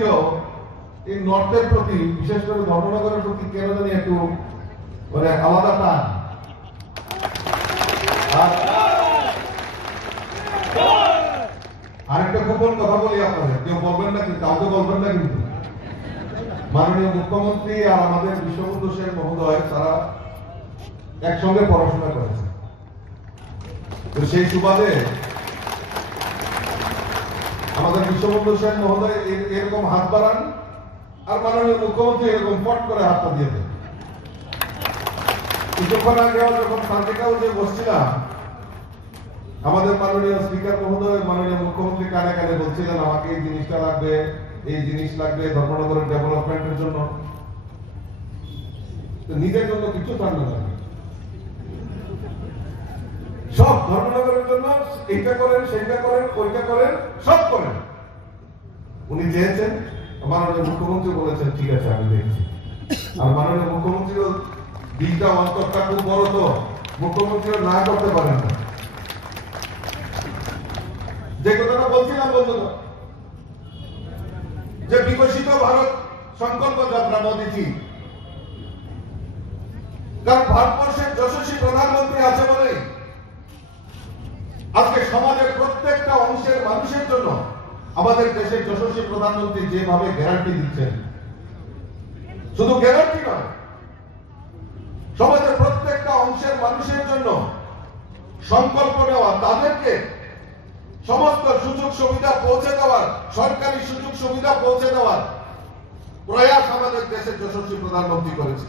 মুখ্যমন্ত্রীও এই নর্থের প্রতি, বিশেষ করে ধর্মনগরের প্রতি কেন জানি একটু মানে আলাদা টান। আরেকটা গোপন কথা বলি আপনাদের, কেউ বলবেন না, কিন্তু কাউকে বলবেন না, কিন্তু মাননীয় মুখ্যমন্ত্রী আর আমাদের বিশ্ববন্ধু সেন মহোদয় তারা একসঙ্গে পড়াশোনা করেছে। তো সেই সুবাদে আমাদের বিশ্ববন্ধু সেন মহোদয় এরকম হাত বাড়ান আর মাননীয় মুখ্যমন্ত্রী এরকম পট করে হাতটা দিয়ে দেন। কিছুক্ষণ আগে যখন সার্কিট হাউসে বসছিলাম, আমাদের মাননীয় স্পিকার মহোদয় মাননীয় মুখ্যমন্ত্রী কানে কানে বলছিলেন আমাকে এই জিনিসটা লাগবে, এই জিনিস লাগবে ধর্মনগরের ডেভেলপমেন্টের জন্য। নিজের জন্য কিছু পান না, সব ধর্মনগরের জন্য এইটা করেন, সেইটা করেন, ওইটা করেন, সব করেন। উনি চেয়েছেন, মাননীয় মুখ্যমন্ত্রী বলেছেন ঠিক আছে আমি দেখছি। আর মাননীয় মুখ্যমন্ত্রীও দিকটা অন্তরটা খুব বড়, তো মুখ্যমন্ত্রীও না করতে পারেন না। যে কথাটা বলছিলাম বন্ধুরা, যে বিকশিত ভারত সংকল্প যাত্রা মোদীজি, কারণ ভারতবর্ষের যশস্বী প্রধানমন্ত্রী আছে বলে আজকে সমাজের প্রত্যেকটা অংশের মানুষের জন্য আমাদের দেশের যশস্বী প্রধানমন্ত্রী যেভাবে গ্যারান্টি দিচ্ছেন, শুধু গ্যারান্টি নয়, সমাজের প্রত্যেকটা অংশের মানুষের জন্য সংকল্প নেওয়া, তাদেরকে সমস্ত সুযোগ সুবিধা পৌঁছে দেওয়ার, সরকারি সুযোগ সুবিধা পৌঁছে দেওয়ার প্রয়াস আমাদের দেশের যশস্বী প্রধানমন্ত্রী করেছে।